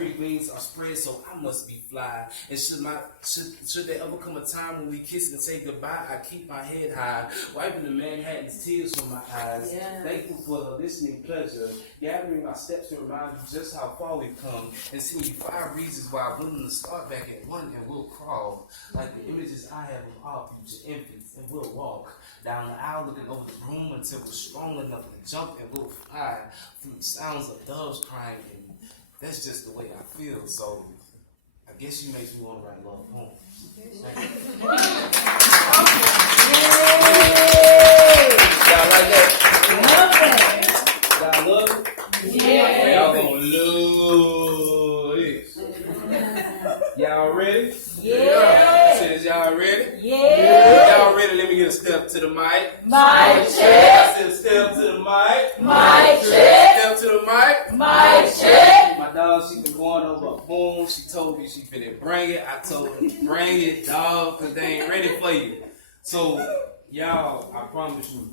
pretty wings are spread, so I must be fly. And should there ever come a time when we kiss and say goodbye, I keep my head high, wiping the Manhattan's tears from my eyes. Yeah. Thankful for the listening pleasure, gathering my steps to remind you just how far we've come, and sending you 5 reasons why I'm willing to start back at 1 and we'll crawl. Like the images I have of our future infants, and we'll walk down the aisle looking over the room until we're strong enough to jump and we'll fly through the sounds of doves crying, and that's just the way I feel. So I guess you makes me want to write love poems. Y'all like that? Y'all love it? Yeah. Y'all gonna love it. Y'all ready? Yeah. Says y'all ready? Yeah. Y'all ready? Let me get a step to the mic. Mic check. I said step to the mic. Mic check. Step to the mic. Mic check. My dog, she been going over a poem. She told me she finna bring it. I told her, bring it, dog, because they ain't ready for you. So, y'all, I promise you,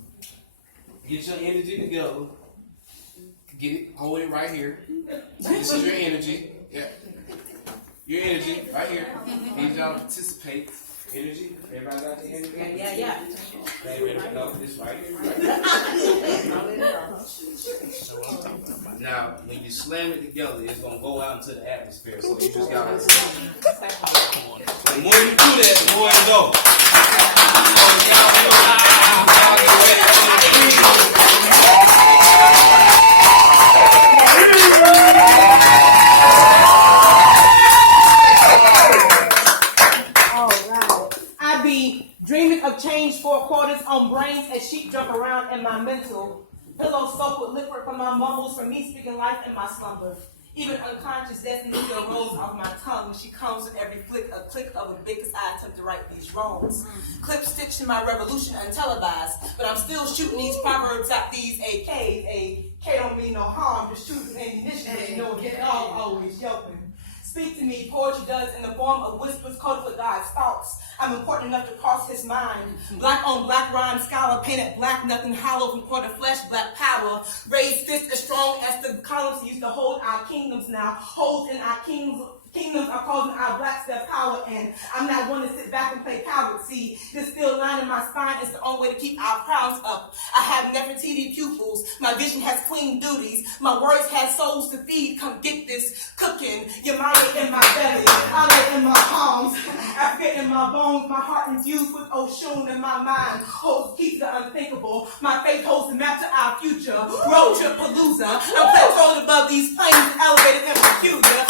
get your energy together. Get it, hold it right here. This is your energy. Yeah. Your energy, right here. Need y'all to participate. Energy. Everybody got the energy? Yeah. They ain't ready to go. This right here. Now, when you slam it together, it's going to go out into the atmosphere. So you just got to... The more you do that, the more it goes. So y'all get ready. Dreaming of change 4 quarters on brains as sheep jump around in my mental. Pillows soaked with liquid from my mumbles, from me speaking life in my slumber. Even unconscious destiny still rolls off my tongue when she comes with every flick, a click of a big as I attempt to right these wrongs. Clip stitched in my revolution untelevised, but I'm still shooting these proverbs out these AKs. A K don't mean no harm, just shooting ammunition, but you know a get dog always yelping. Speak to me, poetry does in the form of whispers coded for God's thoughts. I'm important enough to cross his mind. BlackOnBlackRhyme scholar, painted black, nothing hollow from quarter flesh, black power. Raised fist as strong as the columns used to hold our kingdoms now. Holes in our kingdoms are causing our blacks their power, and I'm not one to sit back and play coward. See, this steel line in my spine is the only way to keep our crowns up. I have Nefertiti pupils. My vision has clean duties. My words have souls to feed. Come get this cooking. Your mind in my belly, Allah in my palms, Africa in my bones. My heart infused with Oshun, and my mind holds keeps the unthinkable. My faith holds the map to our future. Road trip Palooza. I'm plateaued above these planes, elevated and peculiar.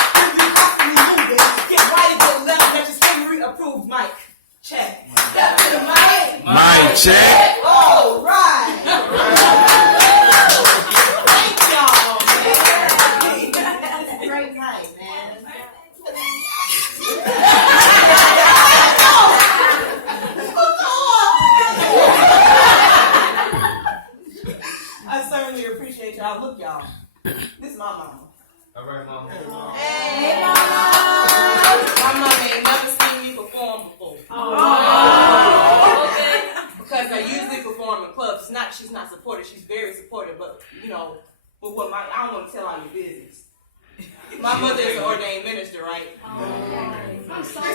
Get right and get left, that's just KMarie approved. Mic check. Step to the mic. Mic check. All right. Thank y'all, man. That's a great night, man. I certainly appreciate y'all. Look, y'all. This is my mama. All right, Mama. Hey, Mama. My mama ain't never seen me perform before. Okay. Because I usually perform in clubs. She's not supportive. She's very supportive, but you know, I don't want to tell all your business. My mother is an ordained minister, right? I'm sorry.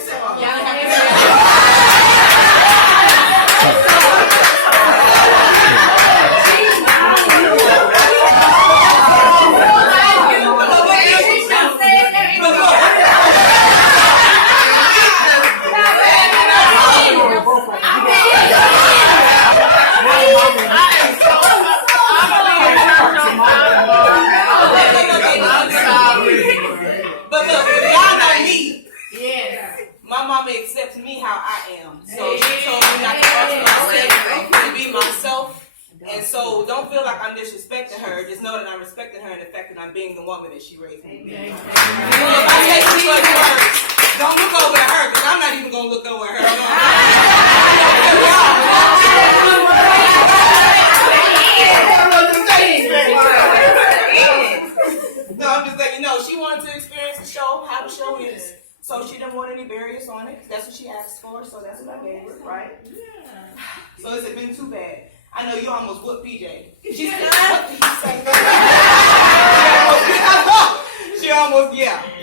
But look, y'all know me. Yes. My mama accepts me how I am. So she told me not to trust myself, to be myself. And so don't feel like I'm disrespecting her. Just know that I'm respecting her and the fact that I'm being the woman that she raised me. If I take too much words, don't look over at her, because I'm not even going to look over at her. No, I'm just letting you know, she wanted to experience the show, how the show is. So she didn't want any barriers on it. That's what she asked for, so that's what I gave her, right? Yeah. So has it been too bad? I know you almost whooped PJ. She said, what did you say? You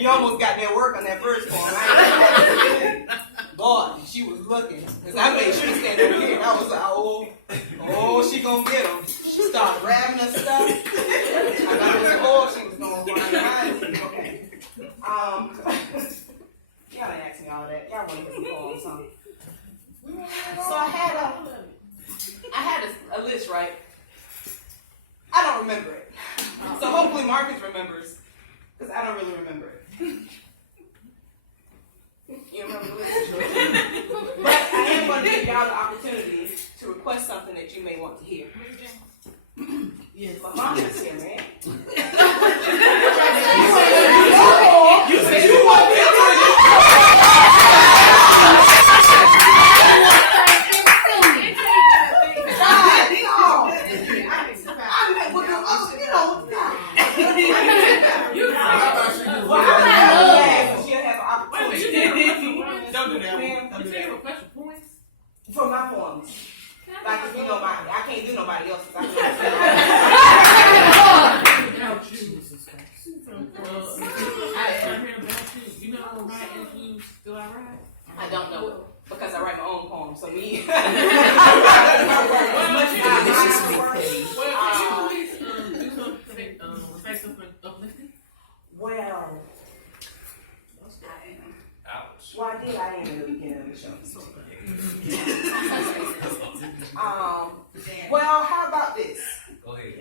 almost got that work on that first poem. Boy, she was looking. Because I made sure to stand over here. And I was like, oh, she gonna get him. She started grabbing her stuff. I got this boy, she was going behind me. Okay. Y'all ain't asking me all that. Y'all want to get some poems, huh? So I had a list, right? I don't remember it. So hopefully Marcus remembers, because I don't really remember it. You remember the list? But I am going to give y'all the opportunity to request something that you may want to hear. Yes. My mom is here, man. You said you want me to do it. For my poems. Like if you know I can't do nobody else's. I don't know it because I write my own poems. So me. Well, I did. I didn't in the beginning of the show. Well, how about this? Go ahead.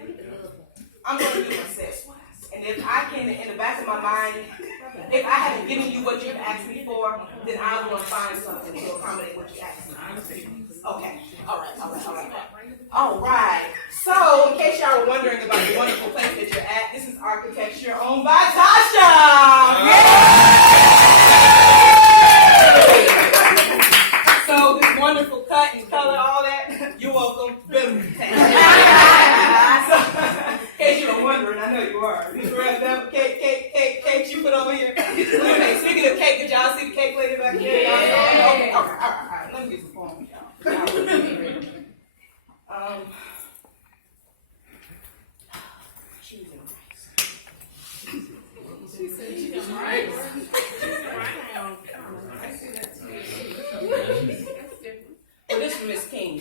I'm going to do myself. And if I can, in the back of my mind, if I haven't given you what you've asked me for, then I'm going to find something to accommodate what you asked me. Okay. All right. So, in case y'all were wondering about the wonderful place that you're at, this is Architecture owned by Tasha. So, this wonderful cut and color, all that, you're welcome. So, in case you were wondering, I know you are. This red velvet cake you put over here. Okay, speaking of cake, did y'all see the cake lady back here? Yeah. Okay, all right. Let me get some poems, y'all. Choosing rice. She said choosing rice. Well, this is Miss King.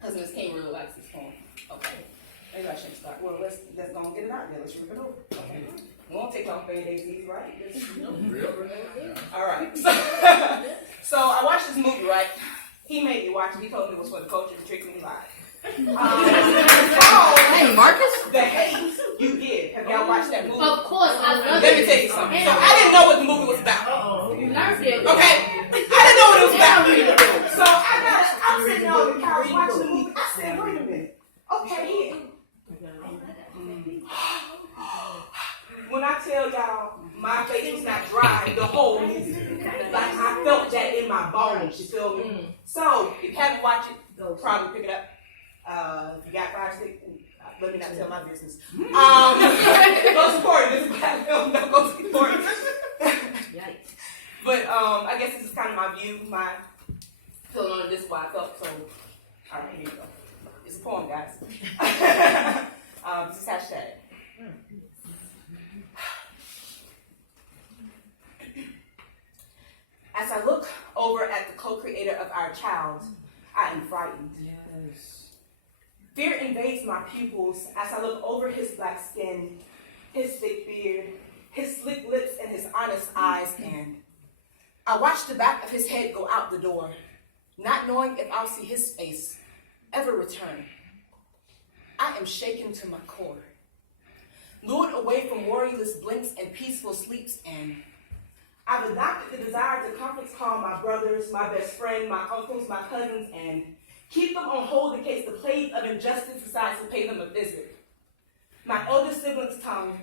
Because Miss King really likes this poem. Okay. Maybe I shouldn't start. Well, let's go and get it out there. Let's rip it over. Okay. We won't take long days, right? All right. So I watched this movie, right? He made me watch it. He told me it was for the culture to trick me live. Hey, Marcus? The Hate You Give. Have y'all watched that movie? Of course, I love it. Let me tell you something. So I didn't know what the movie was about. You learned it. Okay? I didn't know what it was about. So I'm sitting on the couch watching the movie. I said, wait a minute. Okay, here. When I tell y'all my face was not dry the whole movie, like I felt that in my bones, you feel me? So if you haven't watched it, probably pick it up. If you got 5 sticks, let me not tell my business. Go support it. This is black film. No, go support it. But I guess this is kind of my view, my feeling on this, why I felt so. All right, here you go. It's a poem, guys. This is hashtag. As I look over at the co-creator of our child, I am frightened. Yes. Fear invades my pupils as I look over his black skin, his thick beard, his slick lips, and his honest eyes, and I watch the back of his head go out the door, not knowing if I'll see his face ever return. I am shaken to my core, lured away from worryless blinks and peaceful sleeps, and I've adopted the desire to conference call my brothers, my best friend, my uncles, my cousins, and keep them on hold in case the plague of injustice decides to pay them a visit. My older siblings' tongue,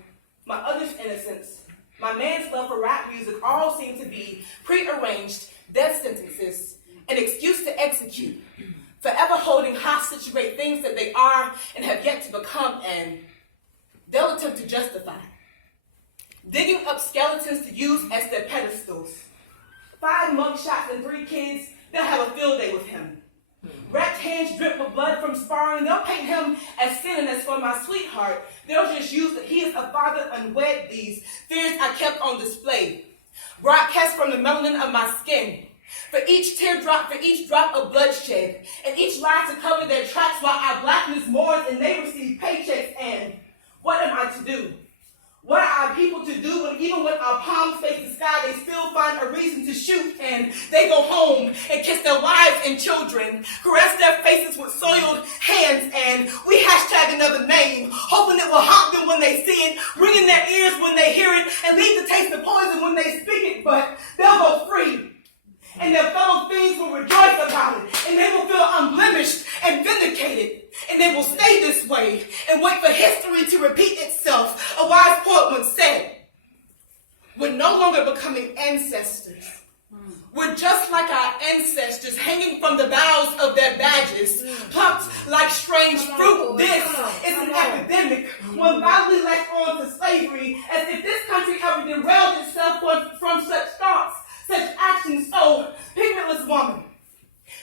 my other's innocence, my man's love for rap music all seem to be prearranged death sentences, an excuse to execute, forever holding hostage great things that they are and have yet to become, and they'll attempt to justify. Digging up skeletons to use as their pedestals. 5 mugshots and 3 kids, they'll have a field day with him. Wrapped hands drip with blood from sparring. They'll paint him as sin, and as for my sweetheart, they'll just use that he is a father unwed. These fears I kept on display, broadcast from the melanin of my skin. For each teardrop, for each drop of bloodshed, and each lie to cover their tracks while our blackness mourns and they receive paychecks. And what am I to do? What are our people to do when even when our palms face the sky, they still find a reason to shoot, and they go home and kiss their wives and children, caress their faces with soiled hands, and we hashtag another name, hoping it will haunt them when they see it, ring in their ears when they hear it, and leave the taste of poison when they speak it, but they'll go free. And their fellow fiends will rejoice about it, and they will feel unblemished and vindicated, and they will stay this way and wait for history to repeat itself. A wise poet once said, we're no longer becoming ancestors. We're just like our ancestors, hanging from the boughs of their badges, plucked like strange fruit. This is an epidemic, one violently latched on to slavery, as if this country ever derailed itself from such thoughts, such actions. So, pigmentless woman,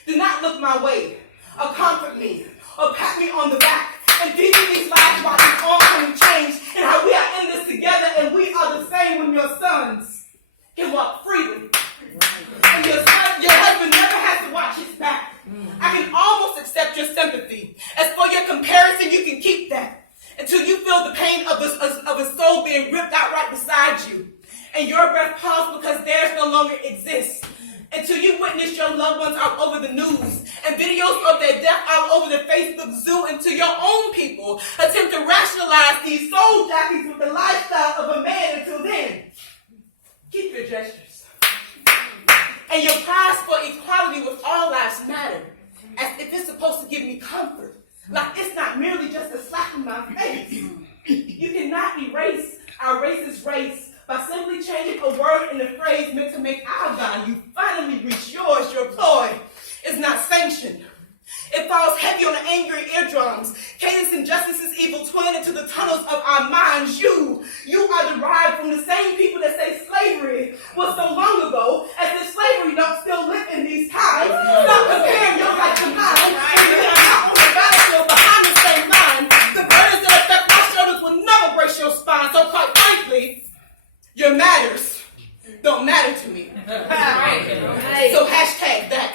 do not look my way, or comfort me, or pat me on the back, and feed me these lies while it's all coming change, and how we are in this together, and we are the same when your sons can walk freely. And your husband never has to watch his back. I can almost accept your sympathy. As for your comparison, you can keep that until you feel the pain of a soul being ripped out right beside you. And your breath paused because theirs no longer exists. Until you witness your loved ones all over the news and videos of their death all over the Facebook zoo, until your own people attempt to rationalize these soul jockeys with the lifestyle of a man. Until then, keep your gestures and your cries for equality with all lives matter, as if it's supposed to give me comfort, like it's not merely just a slap in my face. You cannot erase our racist race by simply changing a word in a phrase meant to make our value finally reach yours. Your ploy is not sanctioned. It falls heavy on the angry eardrums, cadence injustice's evil twin into the tunnels of our minds. You are derived from the same people that say slavery was so long ago, as if slavery don't still live in these times. Stop comparing your life to mine, and you are not on the battlefield behind the same line. The burdens that affect my shoulders will never brace your spine, so quite frankly, your matters don't matter to me. So hashtag that.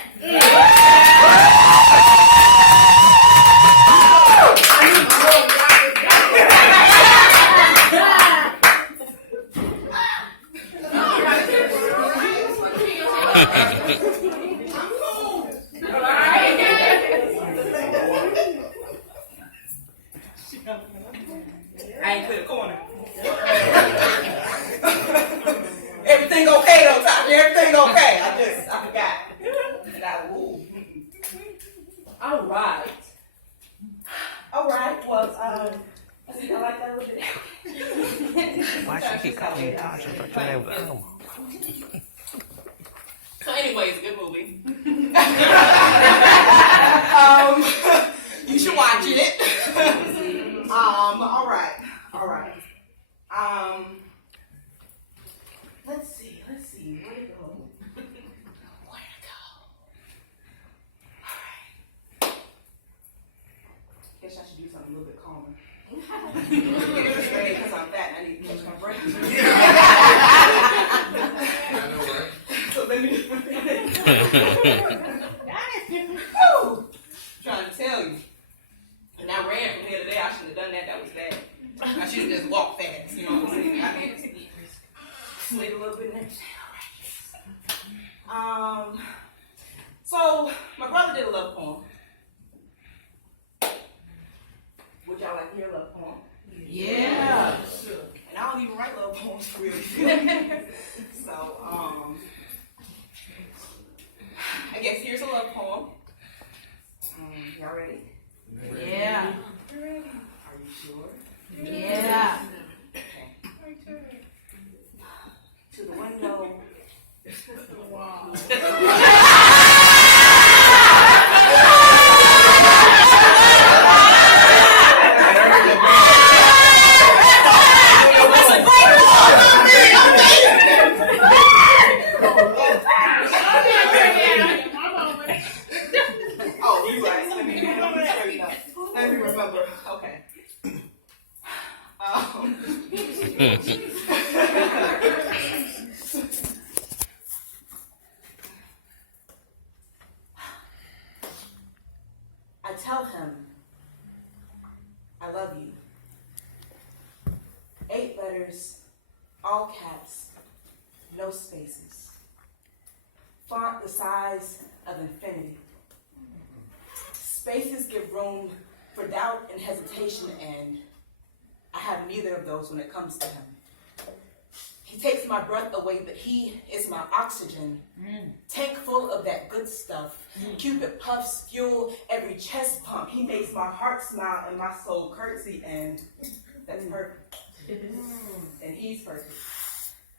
I ain't clear the corner. Everything okay though, Tasha? Everything okay? I forgot. All right. Well, I think I like that a little bit. Why should she call me Tasha? I thought your name was Elma. So anyways, good movie. You should watch it. All right. Let's see. Where to go? All right. Guess I should do something a little bit calmer. Because I'm fat and I need to catch my breath. So let me just trying to tell you. And I ran from here today. I shouldn't have done that. That was bad. I should have just walked fast. You know what I'm saying? I mean, slid a little bit next. So my brother did a love poem. Would y'all like to hear a love poem? Yeah. And I don't even write love poems for real. So, I guess here's a love poem. Y'all ready? Yeah. Are you sure? Yeah. Okay. To the window. Wow. Oh, letters, all caps, no spaces. Font the size of infinity. Spaces give room for doubt and hesitation, and I have neither of those when it comes to him. He takes my breath away, but he is my oxygen. Tank full of that good stuff. Cupid puffs fuel every chest pump. He makes my heart smile and my soul curtsy, and that's perfect. And he's perfect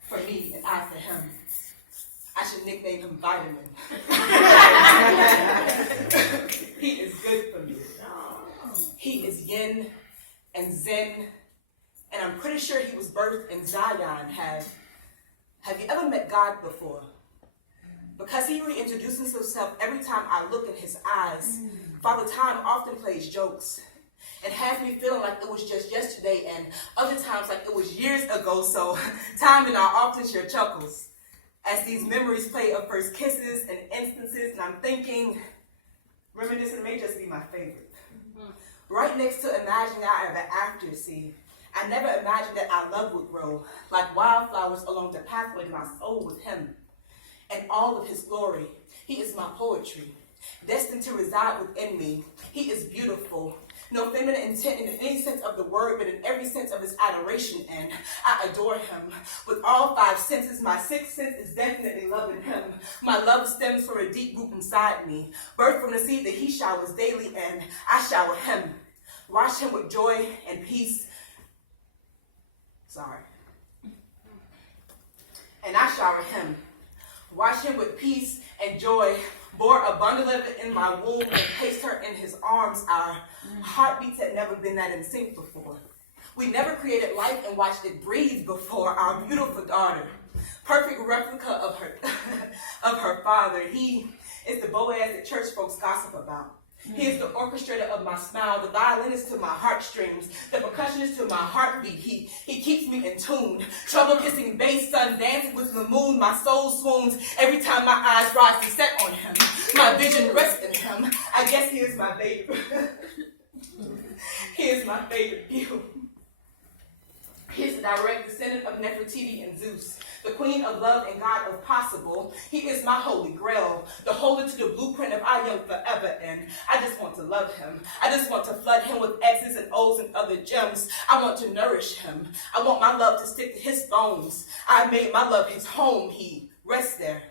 for me and I for him. I should nickname him Vitamin. He is good for me. He is yin and zen, and I'm pretty sure he was birthed in Zion. Have you ever met God before? Because he reintroduces himself every time I look in his eyes. Father Time often plays jokes and has me feeling like it was just yesterday, and other times like it was years ago, so Time and I often share chuckles as these memories play of first kisses and instances, and I'm thinking, reminiscing may just be my favorite. Right next to imagining I ever after, see, I never imagined that our love would grow like wildflowers along the pathway to my soul with him and all of his glory. He is my poetry, destined to reside within me. He is beautiful. No feminine intent in any sense of the word, but in every sense of his adoration, and I adore him. With all five senses, my sixth sense is definitely loving him. My love stems from a deep root inside me, birthed from the seed that he showers daily, and I shower him. Wash him with joy and peace. And I shower him. Wash him with peace and joy. Bore a bundle of it in my womb and placed her in his arms. Our heartbeats had never been that in sync before. We never created life and watched it breathe before. Our beautiful daughter, perfect replica of her father. He is the Boaz that church folks gossip about. He is the orchestrator of my smile, the violinist to my heartstrings, the percussionist to my heartbeat. He keeps me in tune. Trouble kissing bass, sun dancing with the moon. My soul swoons every time my eyes rise to set on him. My vision rests in him. I guess he is my favorite. He is my favorite view. He is the direct descendant of Nefertiti and Zeus, the queen of love and god of possible. He is my holy grail, the holder to the blueprint of I am forever, and I just want to love him. I just want to flood him with X's and O's and other gems. I want to nourish him. I want my love to stick to his bones. I made my love his home. He rests there.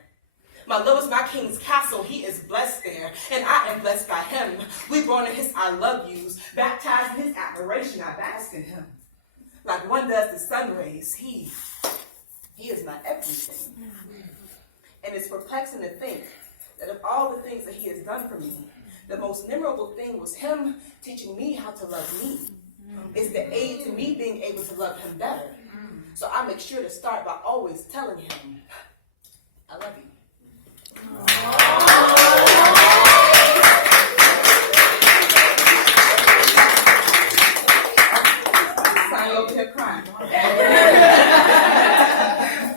My love is my king's castle. He is blessed there, and I am blessed by him. We born in his I love yous, baptized in his admiration. I bask in him. Like one does the sun rays, he is my everything. And it's perplexing to think that of all the things that he has done for me, the most memorable thing was him teaching me how to love me. It's the aid to me being able to love him better. So I make sure to start by always telling him, I love you. Over here crying.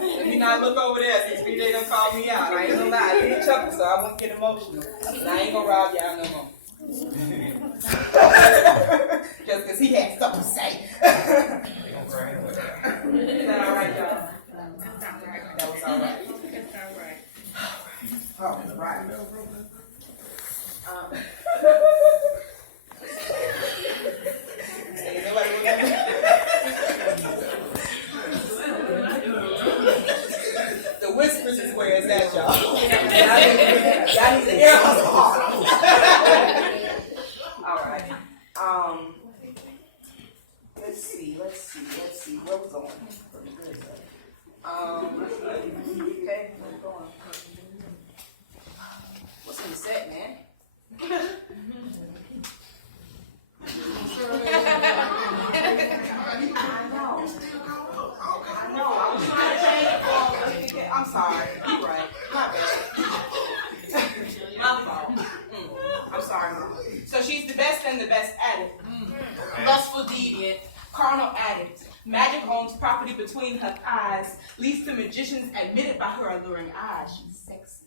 Let me not look over there since they gonna call me out. I ain't gonna lie, I did chuckle, so I won't get emotional. And I ain't gonna rob y'all no more. Just because he had something to say. Is that all right, y'all? That was all right. All right. The whispers is where it's at, y'all. Y'all need to hear us hard. All right. Let's see. Where we going? Pretty good. Okay, where we going? What's in the set, man? I know. I was trying to change it for I'm sorry. You're right. My bad. My fault. I'm sorry, Mom. So she's the best and the best at it. Lustful deviant, carnal addict. Magic owns property between her thighs, leads to magicians admitted by her alluring eyes. She's sexy.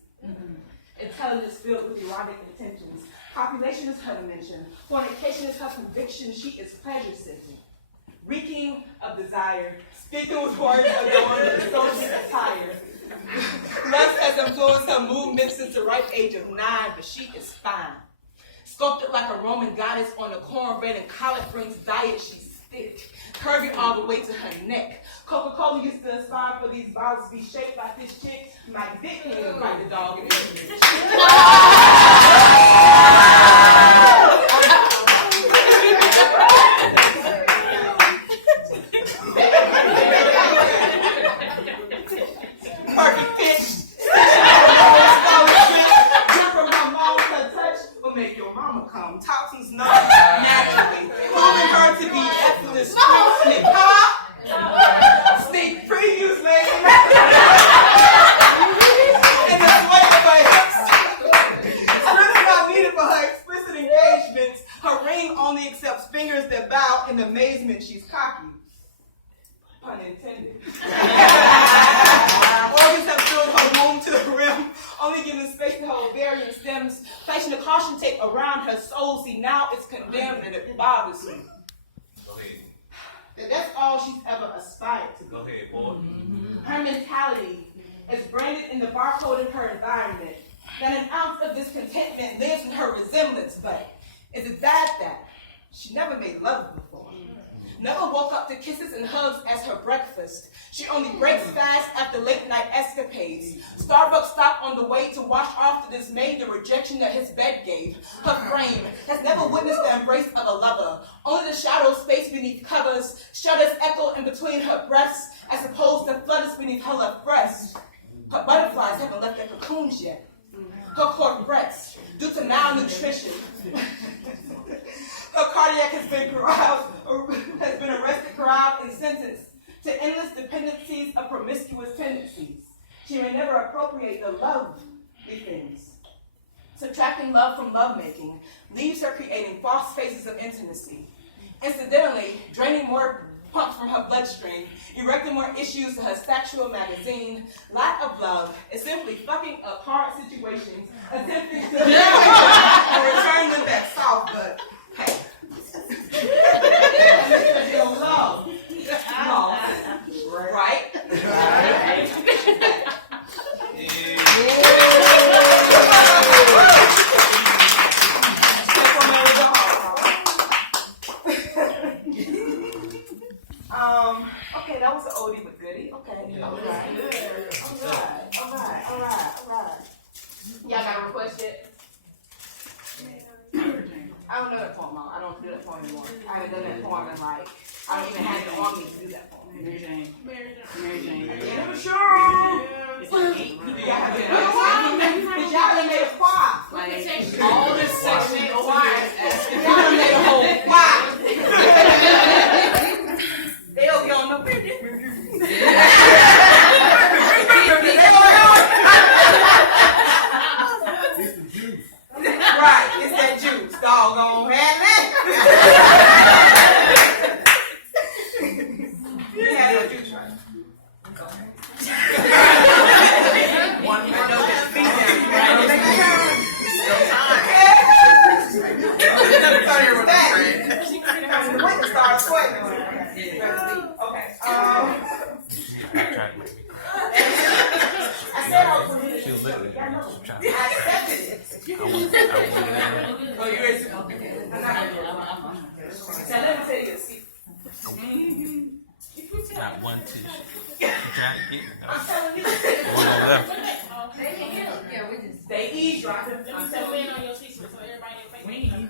Intelligence filled with erotic intentions. Population is her dimension. Fornication is her conviction. She is pleasure-seeking. reeking of desire, speaking with words adorned with social attire. Lust has influenced her movements since the ripe age of 9, but she is fine. Sculpted like a Roman goddess on a cornbread and collard greens diet, she's thick, curvy all the way to her neck. Coca-Cola used to aspire for these bottles to be shaped like this chick. My dick can't even bite the dog in the perfect pitch. From her mom, her touch will make your mama come. Toxins numb naturally, proving her to be effortless. Sneak, huh? Sneak previews, lady. And the sweat of her hips. It's really not needed for her explicit engagements. Her ring only accepts fingers that bow in amazement. She's cocky. Pun intended. Organs have filled her womb to the rim, only giving space to her ovarian stems, placing a caution tape around her soul. See, now it's condemned and it bothers me. Go ahead. That's all she's ever aspired to be. Go ahead, boy. Her mentality is branded in the barcode in her environment. That an ounce of discontentment lives in her resemblance, but is it that she never made love before? Never woke up to kisses and hugs as her breakfast. She only breaks fast after late night escapades. Starbucks stopped on the way to wash off the dismay, the rejection that his bed gave. Her frame has never witnessed the embrace of a lover. Only the shadow space beneath covers, shudders echo in between her breasts, as opposed to flutters beneath her left breast. Her butterflies haven't left their cocoons yet. Her core frets due to malnutrition. Her cardiac has been arrested, corralled, and sentenced to endless dependencies of promiscuous tendencies. She may never appropriate the lovely things. Subtracting love from lovemaking leaves her creating false faces of intimacy. Incidentally, draining more pumps from her bloodstream, erecting more issues to her sexual magazine. Lack of love is simply fucking up hard situations, attempting to return them back soft, but hey. Love. Right? Okay, that was an oldie but goodie. Okay. All right. Y'all got a request yet? I don't know that poem, Mom. I don't do that poem anymore. I haven't done that poem in like, I don't even have it on me to do that poem. Mary Jane. Yeah, sure. Y'all done made a choir. Like, all this section of choirs asking. Y'all done made a whole choir. They don't get on the Right, it's that juice. Doggone man. You had no juice, right? One, I know that feedback, right? Still time. The wind started sweating. Okay. I said I was going to She was literally I trying accepted it. Oh, you ready to go? So let me tell you a secret. not one tissue. You trying to get it? I'm telling you. One on left. They eavesdropping. I'm telling you. on your secret so everybody in Facebook. We ain't even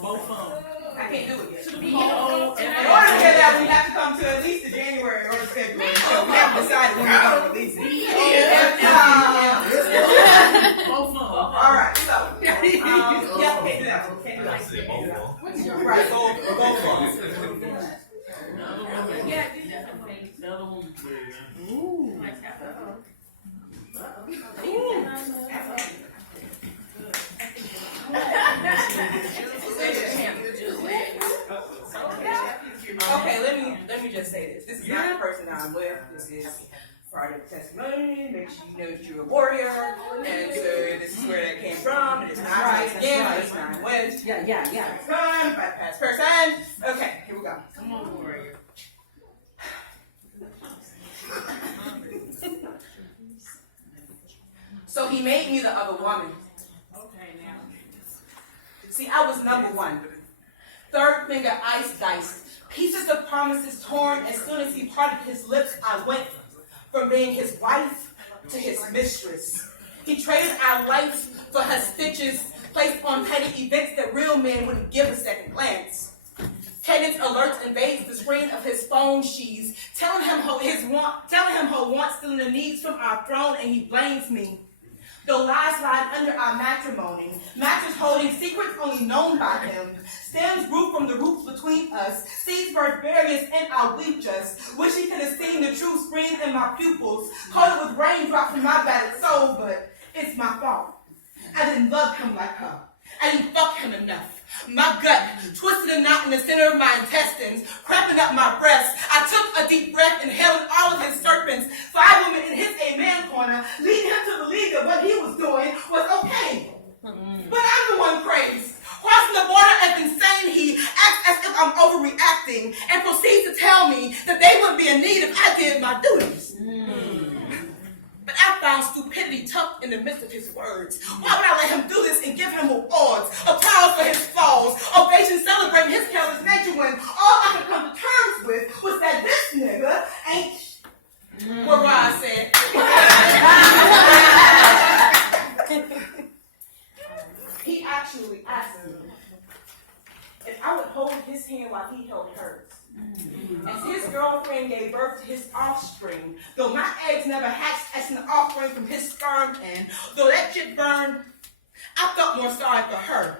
both of them. I can't do it yet. In In order to get that, we have to come to at least the January or February show. We haven't decided when we're going to release it. Both of them. All right, so yeah, we can't do that. We can't do that. Right, go for it. The other one. Okay, let me just say this. This is not the person I'm with. This is Friday testimony, make sure you know that you're a warrior, and so this is where that came from. It's not right, again, it's not wins. Yeah. It's gone, bypass person. Okay, here we go. Come on, warrior. So he made me the other woman. Okay, now. See, I was number one. Third finger ice diced. Pieces of promises torn. As soon as he parted his lips, I went from being his wife to his mistress. He traded our life for her stitches, placed on petty events that real men wouldn't give a second glance. Cadence alerts invades the screen of his phone sheaths, telling him her wants still in the needs from our throne, and he blames me. Though lies lie under our matrimony, mattress holding secrets only known by him, stems grew from the roots between us, seeds birth barriers in our just. Wish he could have seen the true scream in my pupils, coated with raindrops in my battered soul, but it's my fault. I didn't love him like her. I didn't fuck him enough. My gut twisted a knot in the center of my intestines, cramping up my breasts. I took a deep breath, inhaling all of his serpents. 5 women in his amen corner, leading him to believe that what he was doing was okay. But I'm the one crazed. Crossing the border as insane, he acts as if I'm overreacting and proceeds to tell me that they wouldn't be in need if I did my duties. But I found stupidity tucked in the midst of his words. Why would I let him do this and give him awards, applause for his flaws, ovation celebrating his careless nature when all I could come to terms with was that this nigga ain't what Rod said. He actually asked me if I would hold his hand while he held hers. As his girlfriend gave birth to his offspring, though my eggs never hatched as an offspring from his sperm, and though that shit burned, I felt more sorry for her.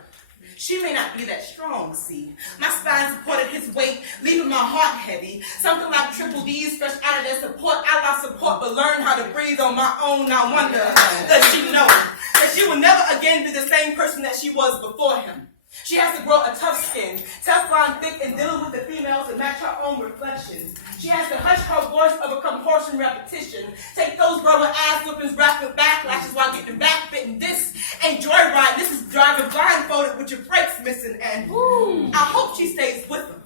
She may not be that strong, see. My spine supported his weight, leaving my heart heavy. Something like Triple D's fresh out of their support. I lost support, but learned how to breathe on my own. I wonder, does she know that she will never again be the same person that she was before him? She has to grow a tough skin, Teflon thick, and dealing with the females to match her own reflections. She has to hush her voice of a compulsion repetition. Take those rubber ass whippings wrapped with backlashes while getting back bitten. This ain't joyride. This is driving blindfolded with your brakes missing. And I hope she stays with him.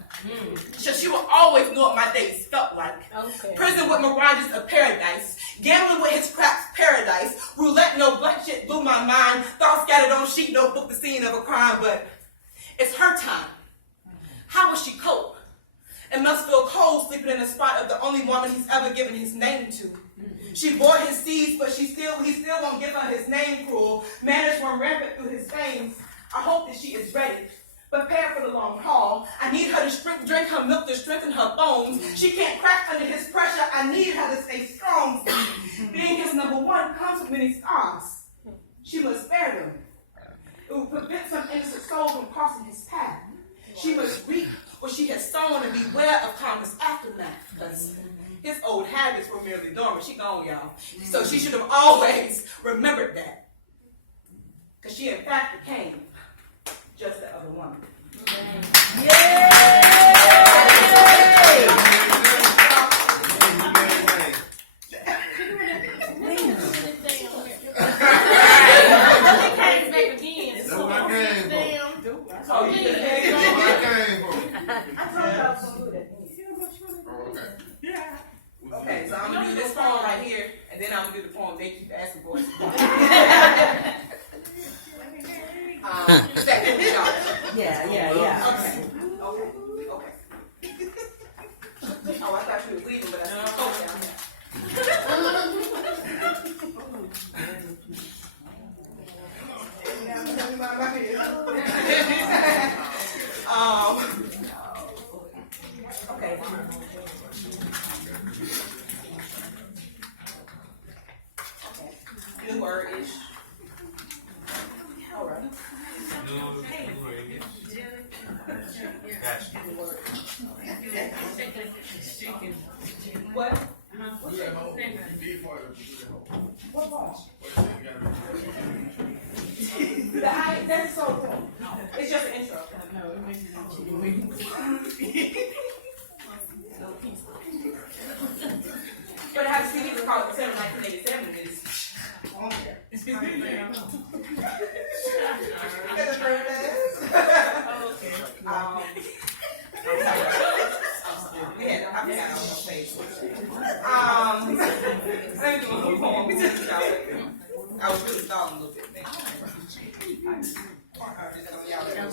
So she will always know what my days felt like. Okay. Prison with mirages of paradise. Gambling with his craps paradise. Roulette, no black shit blew my mind. Thoughts scattered on sheet notebook, the scene of a crime. But it's her time. How will she cope? It must feel cold sleeping in the spot of the only woman he's ever given his name to. She bore his seeds, but he still won't give her his name, cruel. Manners run rampant through his veins. I hope that she is ready. Prepare for the long haul. I need her to drink her milk to strengthen her bones. She can't crack under his pressure. I need her to stay strong. Being his number one comes with many scars. She must spare them. It will prevent some innocent soul from crossing his path. She must reap what she has sown and beware of karma's aftermath. Because his old habits were merely dormant. She gone, y'all. So she should have always remembered that. Because she in fact became just the other woman. Yay! Okay, so I'm gonna do this poem right here, and then I'm gonna do the poem they keep asking for. Yeah. Okay. Oh, I thought you were leaving, but I see you folks down there. Okay. New word-ish. All right. What? What part? That's so cool. It's just an intro. But I have a CD called was really stalling a little bit. I would have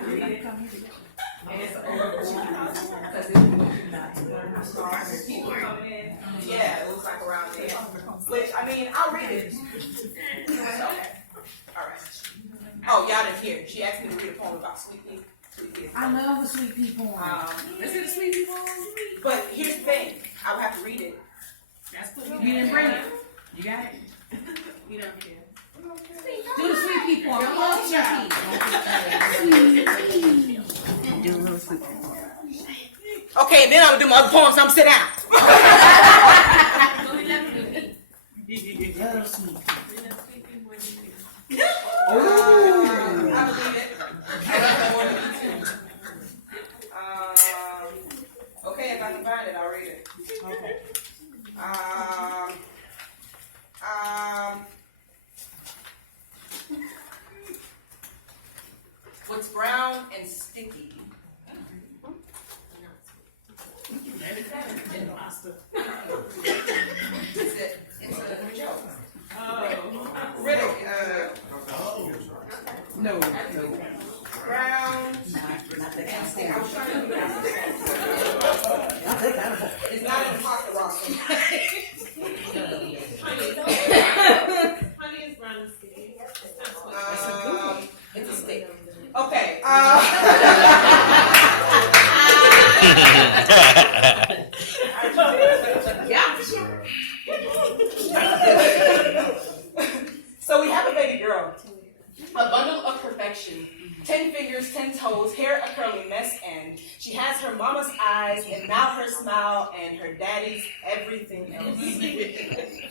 to read it. And it's because people coming in. Yeah, it looks like around there. Which, I mean, I'll read it. Okay. All right. Oh, y'all didn't hear. She asked me to read a poem about sweet people. I love the sweet people. Listen to sweet people. But here's the thing. I would have to read it. That's what you didn't bring it. You got it. We don't care. Do the sweet people. I love sweet. Do the sweet people. Okay, then I'm gonna do my other poems. I'm gonna sit down. I believe it. Okay, if I can find it, I'll read it. Okay. What's brown and sticky? It's a joke. Riddle. No. Brown and sticky. I was trying to do that. It's not an imposter roster. Honey is brown and sticky. It's a stick. Okay. So we have a baby girl, a bundle of perfection, 10 fingers, 10 toes, hair a curly mess, and she has her mama's eyes and now her smile and her daddy's everything else.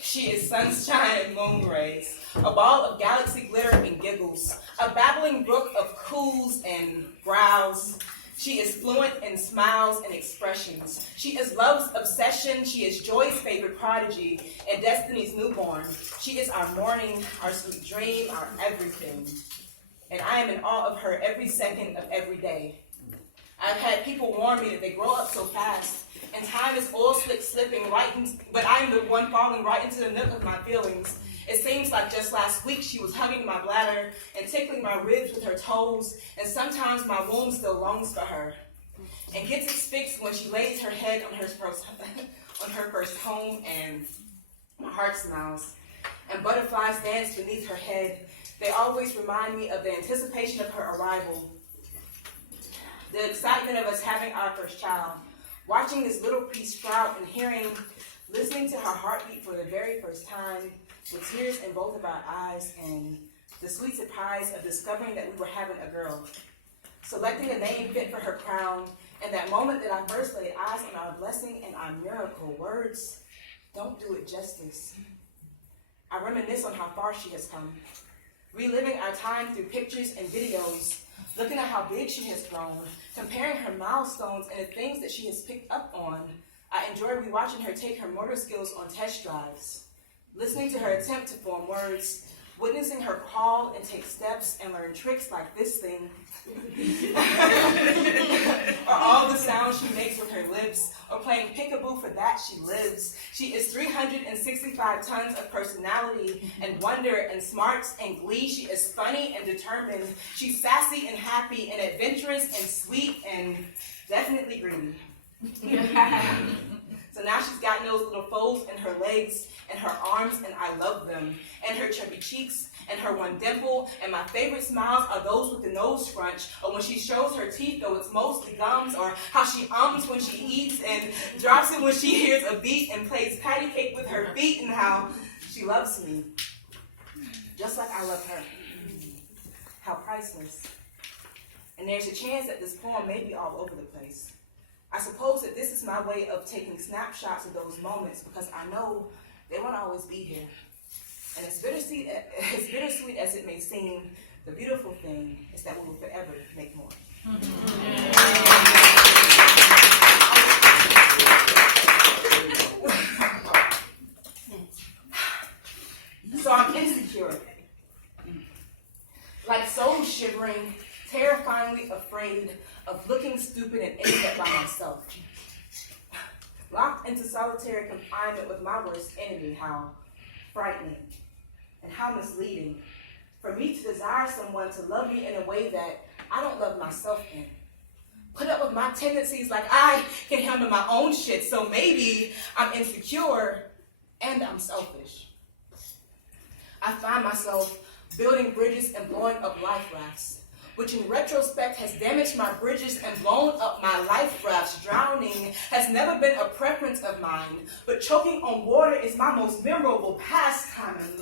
She is sunshine and moon rays, a ball of galaxy glitter and giggles, a babbling brook of coos and brows. She is fluent in smiles and expressions. She is love's obsession. She is joy's favorite prodigy and destiny's newborn. She is our morning, our sweet dream, our everything. And I am in awe of her every second of every day. I've had people warn me that they grow up so fast, and time is oil slick slipping right in, but I'm the one falling right into the nook of my feelings. It seems like just last week she was hugging my bladder and tickling my ribs with her toes, and sometimes my womb still longs for her and gets its fix when she lays her head on her first home, and my heart smiles, and butterflies dance beneath her head. They always remind me of the anticipation of her arrival, the excitement of us having our first child, watching this little piece sprout and listening to her heartbeat for the very first time, with tears in both of our eyes, and the sweet surprise of discovering that we were having a girl, selecting a name fit for her crown, and that moment that I first laid eyes on our blessing and our miracle. Words don't do it justice. I reminisce on how far she has come, reliving our time through pictures and videos, looking at how big she has grown, comparing her milestones and the things that she has picked up on. I enjoy rewatching her take her motor skills on test drives, listening to her attempt to form words, witnessing her crawl and take steps and learn tricks like this thing, or all the sounds she makes with her lips, or playing peekaboo for that she lives. She is 365 tons of personality and wonder and smarts and glee. She is funny and determined. She's sassy and happy and adventurous and sweet and definitely greedy. So now she's got those little folds in her legs and her arms, and I love them. And her chubby cheeks and her one dimple. And my favorite smiles are those with the nose scrunch, or when she shows her teeth, though it's mostly gums, or how she ums when she eats and drops it when she hears a beat and plays patty cake with her feet, and how she loves me just like I love her. How priceless. And there's a chance that this poem may be all over the place. I suppose that this is my way of taking snapshots of those moments, because I know they won't always be here. And as bittersweet as it may seem, the beautiful thing is that we will forever make more. So I'm insecure, like soul shivering, terrifyingly afraid, into solitary confinement with my worst enemy. How frightening and how misleading for me to desire someone to love me in a way that I don't love myself in. Put up with my tendencies like I can handle my own shit, so maybe I'm insecure and I'm selfish. I find myself building bridges and blowing up life rafts, which in retrospect has damaged my bridges and blown up my life rafts. Drowning has never been a preference of mine, but choking on water is my most memorable pastime. And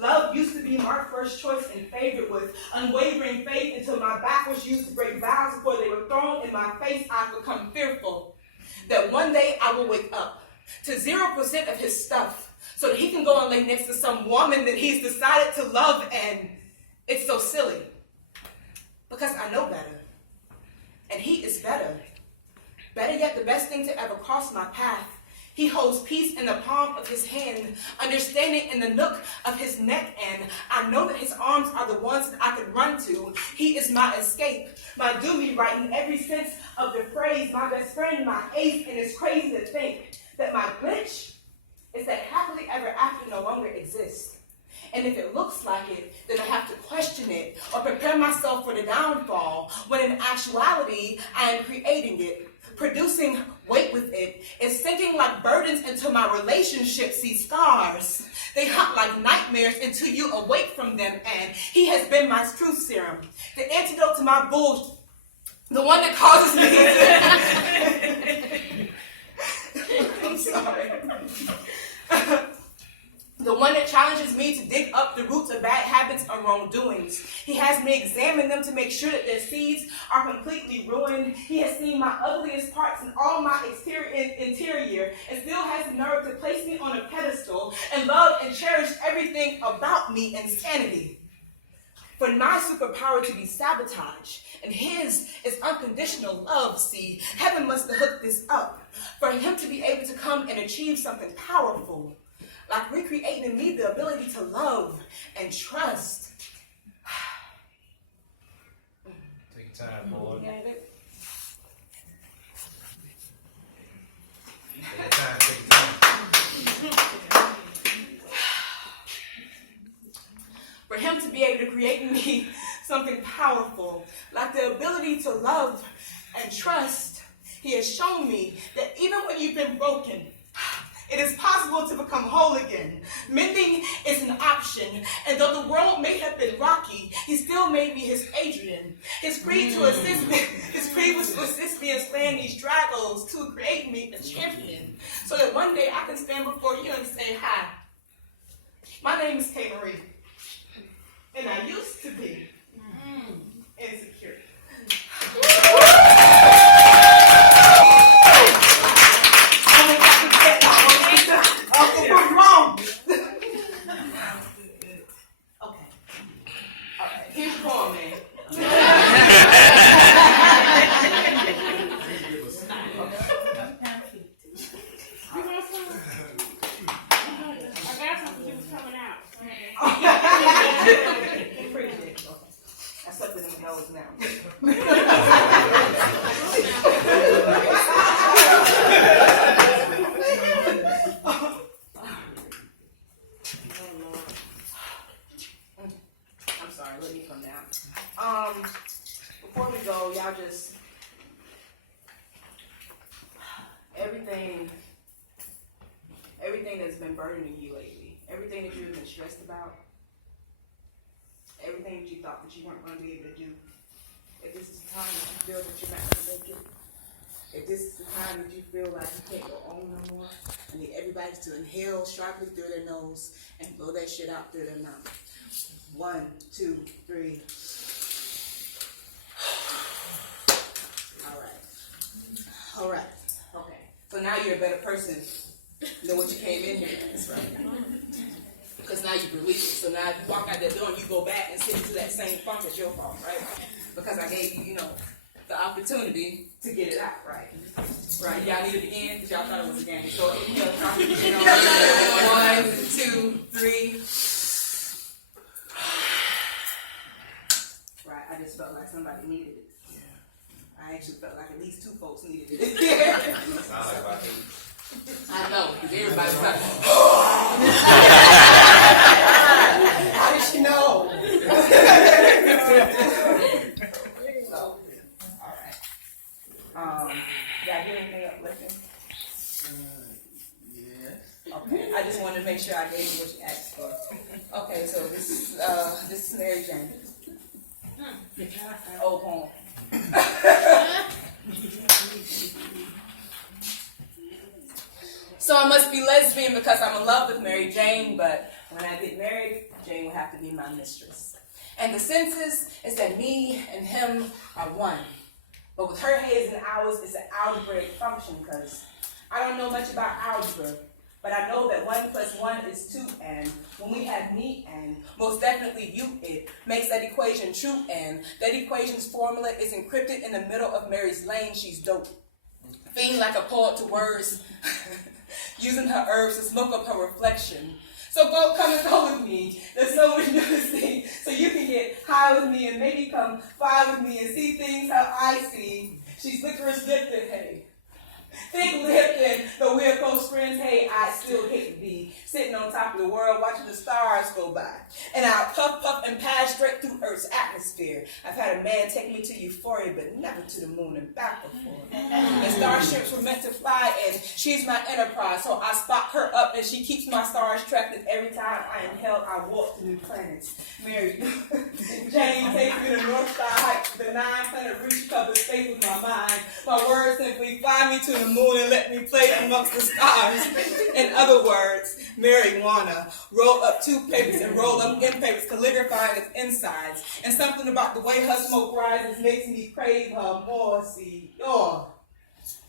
love used to be my first choice and favorite, with unwavering faith until my back was used to break vows before they were thrown in my face. I've become fearful that one day I will wake up to 0% of his stuff so that he can go and lay next to some woman that he's decided to love, and it's so silly. Because I know better, and he is better. Better yet, the best thing to ever cross my path. He holds peace in the palm of his hand, understanding in the nook of his neck, and I know that his arms are the ones that I could run to. He is my escape, my do-me right in every sense of the phrase, my best friend, my ace, and it's crazy to think that my glitch is that happily ever after no longer exists. And if it looks like it, then I have to question it or prepare myself for the downfall, when in actuality, I am creating it, producing weight with it. It's sinking like burdens into my relationship. See, scars, they hunt like nightmares until you awake from them. And he has been my truth serum, the antidote to my bullshit, the one that causes me to... I'm sorry. The one that challenges me to dig up the roots of bad habits or wrongdoings. He has me examine them to make sure that their seeds are completely ruined. He has seen my ugliest parts and all my interior, and still has the nerve to place me on a pedestal and love and cherish everything about me, insanity. For my superpower to be sabotage, and his is unconditional love. See, heaven must have hooked this up for him to be able to come and achieve something powerful, like recreating in me the ability to love and trust. Take your time, boy. Get it? Take your time, take your time. For him to be able to create in me something powerful, like the ability to love and trust. He has shown me that even when you've been broken, it is possible to become whole again. Mending is an option, and though the world may have been rocky, he still made me his Adrian. His creed was to assist me in slaying these dragons, to create me a champion, so that one day I can stand before you and say, hi, my name is KMarie, and I used to be insecure. Before we go, y'all just, everything that's been burdening you lately, everything that you've been stressed about, everything that you thought that you weren't going to be able to do, if this is the time that you feel that you're not going to make it, if this is the time that you feel like you can't go on no more, I need everybody to inhale sharply through their nose and blow that shit out through their mouth. 1, 2, 3. All right. Okay. So now you're a better person than what you came in here as, right? Because now you release it. So now if you walk out that door and you go back and sit into that same funk, it's your fault, right? Because I gave you, the opportunity to get it out, right? Right. Y'all need it again because y'all thought it was a game. So inhale, drop it again. 1, 2, 3. Right. I just felt like somebody needed it. I actually felt like at least 2 folks needed it. I know, because everybody's like, how did she know? So, all right. Did I get anything uplifting? Yes. Okay. I just wanted to make sure I gave you what you asked for. Okay, so this is Mary Jane. Old poem. So I must be lesbian because I'm in love with Mary Jane, but when I get married, Jane will have to be my mistress. And the census is that me and him are one. But with her heads and ours, it's an algebraic function because I don't know much about algebra, but I know that 1 + 1 is 2, and when we have me and most definitely you, it makes that equation true, and that equation's formula is encrypted in the middle of Mary's lane. She's dope. Fiend like a poet to words, using her herbs to smoke up her reflection. So come and go with me. There's so much new to see. So you can get high with me and maybe come fly with me and see things how I see. She's licorice lipped, hey. Thick-lipped, and though we're close friends, hey, I still hate to be sitting on top of the world watching the stars go by. And I'll puff and pass straight through Earth's atmosphere. I've had a man take me to euphoria, but never to the moon and back before. And starships were meant to fly, and she's my enterprise. So I spot her up, and she keeps my stars tracked, and every time I am held, I walk to new planets. Mary Jane takes me to North Star Heights, the 9-planet reach covers space with my mind. My words simply fly me to the moon and let me play amongst the stars. In other words, marijuana. Roll up 2 papers and roll up in papers, calligraphying its insides. And something about the way her smoke rises makes me crave her more. See, your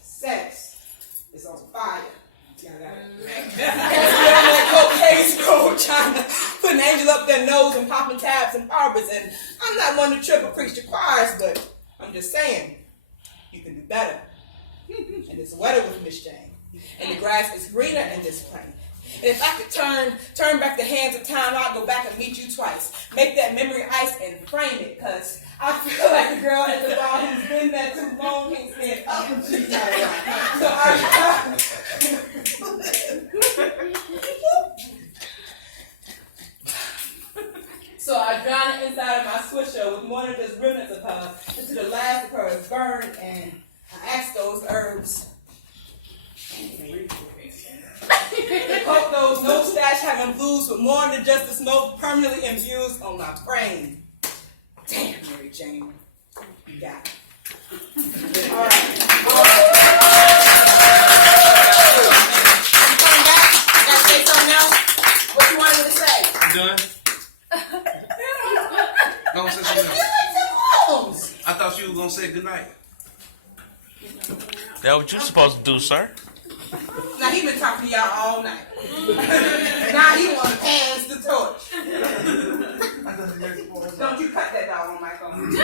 sex is on fire. Yeah, I got it. And that cocaine scroll trying to put an angel up their nose and popping tabs and arbors. And I'm not one to trip or preach to choirs, but I'm just saying, you can do better. And it's wetter with Miss Jane. And the grass is greener in this planet. And if I could turn back the hands of time, I'll go back and meet you twice. Make that memory ice and frame it, because I feel like the girl at the bar who's been there too long can't stand up when she's not around. So I drown it inside of my swisher with more than just remnants of her, until the last of her is burned, and I ask those herbs. Hope those no stash having blues with more than just the smoke permanently infused on my brain. Damn, Mary Jane. You got it. All right. You coming back? You gotta say something else? What you wanted me to say? You done? Go say something else. I thought you were gonna say goodnight. That's what you're supposed to do, sir. Now he been talking to y'all all night. Now he want to pass the torch. Don't you cut that dog on my phone.